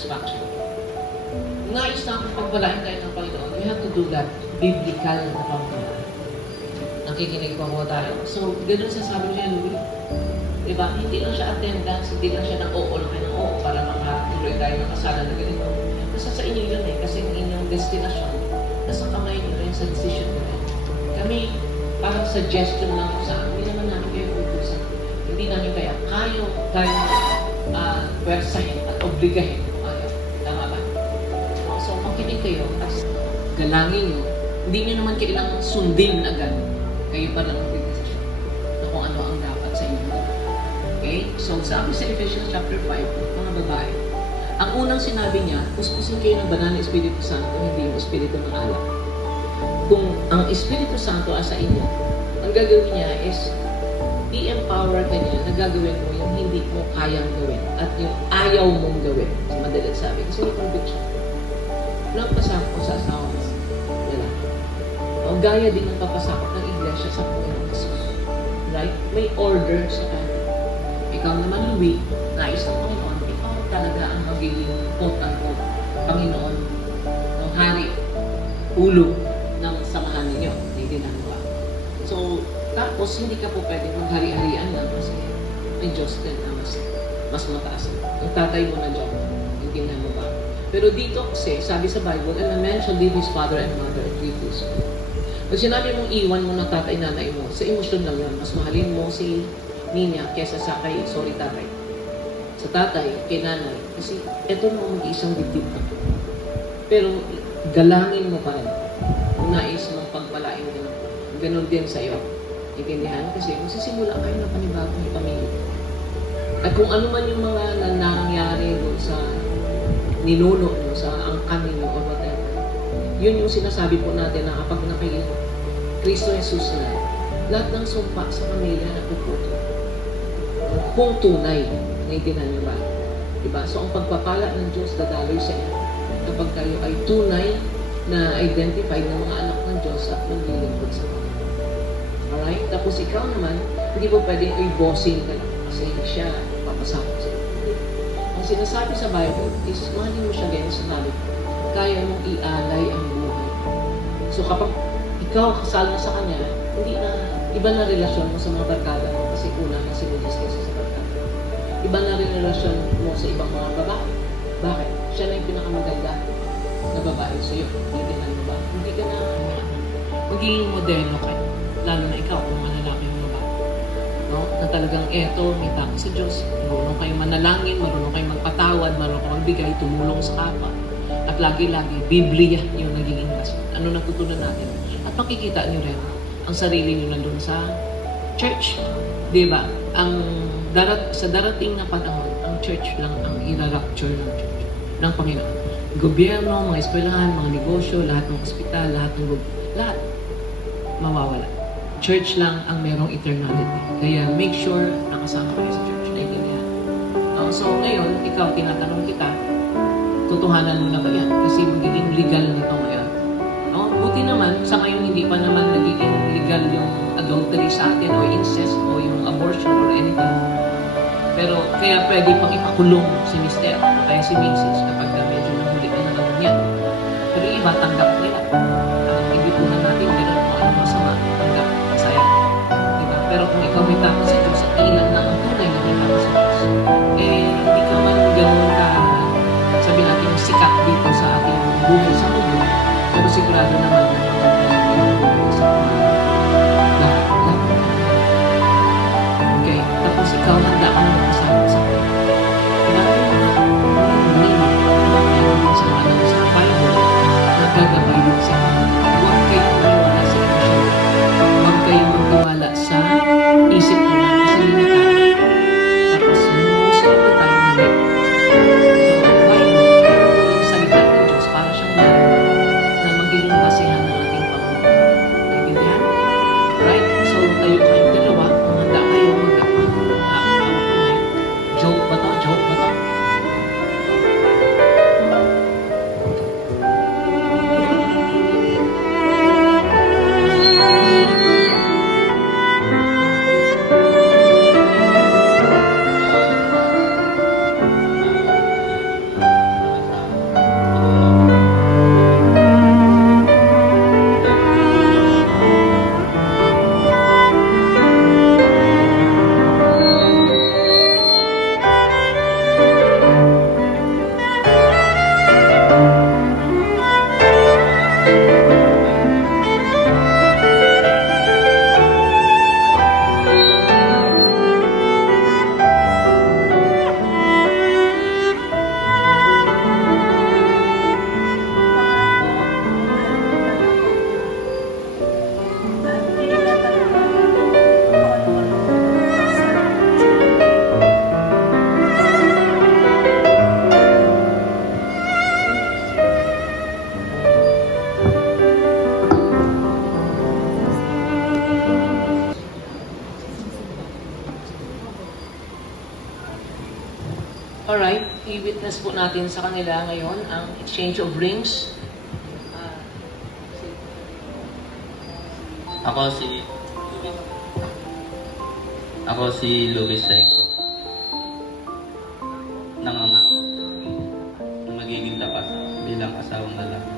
satisfaction. Nais namin pagpalain tayo ng Panginoon, we have to do that biblical na pagpalaan. Nakikinig pa po tayo. So, ganun sasabi niya, Louie. Diba? Hindi lang siya attendance, hindi lang siya ng oo lang ng oo para makatuloy tayo ng kasala na ganito. Nasa sa inyo yun kasi ang inyong destinasyon, nasa kamay niyo rin sa decision niyo rin. Kami, parang suggestion lang sa amin, hindi naman namin kayo utusan. Hindi namin tayo pwersahin at obligahin kung ayaw. Tama ba? So, makinig kayo as galangin niyo. Hindi niyo naman kailangang sundin agad. Kayo pa lang magdedesisyon na kung ano ang dapat sa inyo. Okay? So, sabi sa Ephesians chapter 5, mga babae, ang unang sinabi niya, puspusin kayo ng banal na Espiritu Santo, hindi yung Espiritu ng alak. Kung ang Espiritu Santo sa inyo, ang gagawin niya is i-empower ka niya na gagawin mo yung hindi mo kayang gawin at yung ayaw mong gawin. Madalit sabi. Kasi may conviction. Nagpasakot sa asawa mo. O gaya din ng papasakot ng iglesia sa Panginoon Jesus. Right? May order sa kanya. Ikaw naman, Louie, nais ng Panginoon, ikaw talaga ang magiging quote-unquote Panginoon ng hari, ulo ng samahan ninyo. Hindi din ba? So, tapos hindi ka po pwedeng maghari-harian lang kasi may Diyos din na mas mataas. Ang tatay mo na Diyos, hindi na mo ba? Pero dito kasi, sabi sa Bible, and a man shall leave his father and mother and cleave to his wife. Pag sinabi mong iwan mo ng tatay nanay mo, sa emosyon lang yun, mas mahalin mo si Nina kesa sa kay, tatay. Sa tatay, kay nanay. Kasi eto mo mag-iisang dibdib ka. Pero galangin mo pa rin. Kung nais mong pagpalain din. Ganon din sa iyo. Intindihan? Kasi magsisimula kayo na panibagong pamilya. At kung ano man yung mga nangyari doon sa ninuno nyo, sa angkan ninyo or whatever, yun yung sinasabi po natin na kapag nakay Kristo Jesus na, lahat ng sumpa sa pamilya na puputo. Kung tunay, naiintindihan nyo ba? Diba? So, ang pagpapala ng Diyos dadaloy sa inyo kapag kayo ay tunay na identified ng mga anak ng Diyos at maglilingkod sa Panginoon. Alright? Tapos ikaw naman, hindi mo pwedeng i-bossing ka lang kasi siya papasakot sa iyo. Ang sinasabi sa Bible is, mahalin mo siya ganyan sinabi ko, kaya mong ialay ang buhay. So kapag ikaw kasal na sa kanya, hindi na, iba na relasyon mo sa mga barkada mo kasi una na sinudis kasi sa barkada. Iba na rin relasyon mo sa ibang mga babae. Bakit? Siya na yung pinakamaganda na babae sa iyo. Hindi na ba? Hindi ka na magiging modelo kayo. Lalo na ikaw kung manalaki yung babae. No? Na talagang eto, may tako sa Diyos. Marunong kayo manalangin, marunong kayo magpatawad, marunong kayo magbigay, tumulong sa kapwa. At lagi-lagi, Biblia yung naging investment. Ano natutunan natin? At makikita nyo rin ang sarili nyo nandun sa church. Diba? Sa darating na panahon, ang church lang ang i-rapture ng church, ng Panginoon. Gobyerno, mga eskwelahan, mga negosyo, lahat ng ospital, lahat mawawala. Church lang ang merong eternality. Kaya make sure nakasama kayo sa church. Naintindihan. So ngayon, ikaw, tinatanong kita, tutuhanan mo na ba yan? Kasi magiging legal na ito ngayon. Buti naman, sa ngayon hindi pa naman nagiging legal yung adultery sa atin o incest o yung abortion or anything. Pero kaya pwede pang ipakulong si Mr. o kaya si Mrs. kapag medyo nahuli ka na naman yan. Pero iba, tanggap nila. Ang ibipunan natin, gano'n kung ano masama, tanggap, masaya. Diba? Pero kung ikaw may takot sa Diyos at ilan na ang tunay na may takot sa Diyos, hindi ka man gano'n ka, sabi natin, sikat dito sa ating buhay sa mundo, pero sigurado naman na magandang sa lahat. Okay, tapos ikaw handa ka na magkasama sa akin. Marami mo na sa mga sa Bible na gagabay din sa akin. Huwag kayong maniwala sa emosyon. Huwag kayong magtiwala sa isip mo Alright, i-witness po natin sa kanila ngayon ang exchange of rings. Ako si Luis Recto. Nangangako na magiging tapat bilang asawang lalaki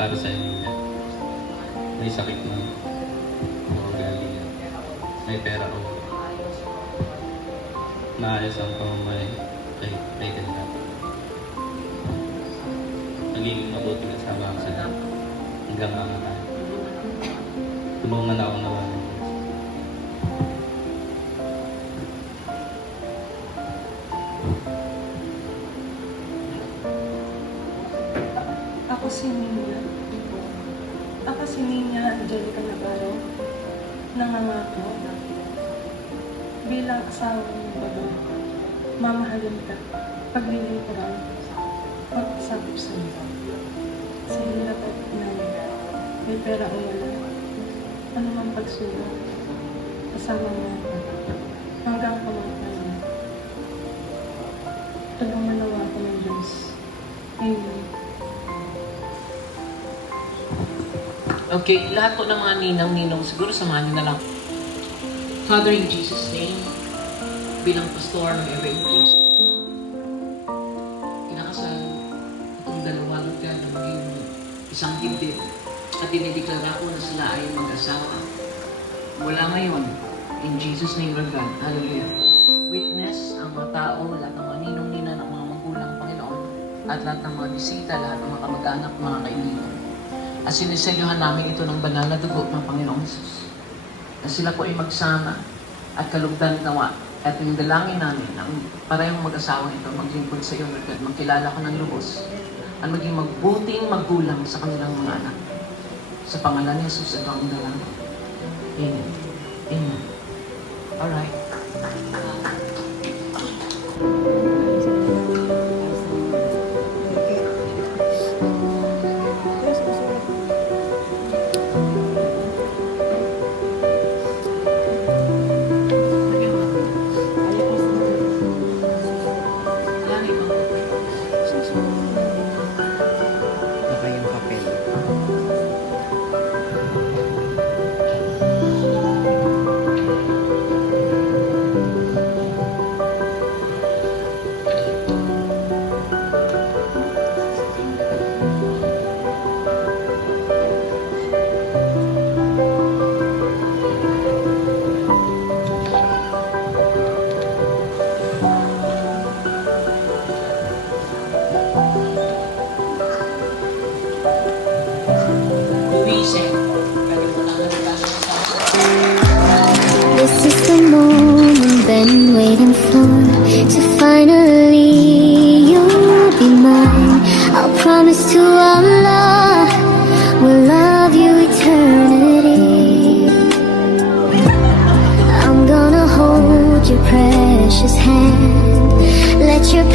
para sa inyo. May sakit na o ugali niya. May pera o maayos ang pamamay kay kanila. Nagiging mabuting asawa ang sila hanggang mamatay. Tulungan ako na wala. Ako si Nina. Ako si Nina Angelica Navarro. Nangangako bilang asawa ng babae. Mamahalin ka, paglilingkuran, pagsakop sa iyo. Sa hirap at namin, may pera o wala, anumang pagsulong, kasama mo ako, hanggang kamatayan. Tulungan nawa ako ng Diyos. Amen. Okay, lahat po ng mga ninang-ninong, siguro samahan niyo na lang. Father, in Jesus' name, bilang pastor ng Evangelist, kinakasal itong dalawa lugar na maging isang dibdib at dinideklara ko na sila ay mag-asawa. Mula ngayon, in Jesus' name, Lord God, hallelujah. Witness ang mga tao, lahat ng mga ninong-nina ng mga magulang, Panginoon, at lahat ng mga bisita, lahat ng mga kamag-anak, mga kaibigan. At siniselyuhan namin ito ng banal na dugo ng Panginoong Jesus. Na sila po ay magsama at kalugdan nawa. At yung dalangin namin na parehong mag-asawang ito maglingkod sa iyo, Lord God, magkilala ko ng lubos at maging magbuting magulang sa kanilang mga anak. Sa pangalan ni Jesus, ito ang dalangin. Amen. Amen. Alright. This is the moment been waiting for. To finally you'll be mine. I'll promise to Allah we'll love you eternity. I'm gonna hold your precious hand. Let your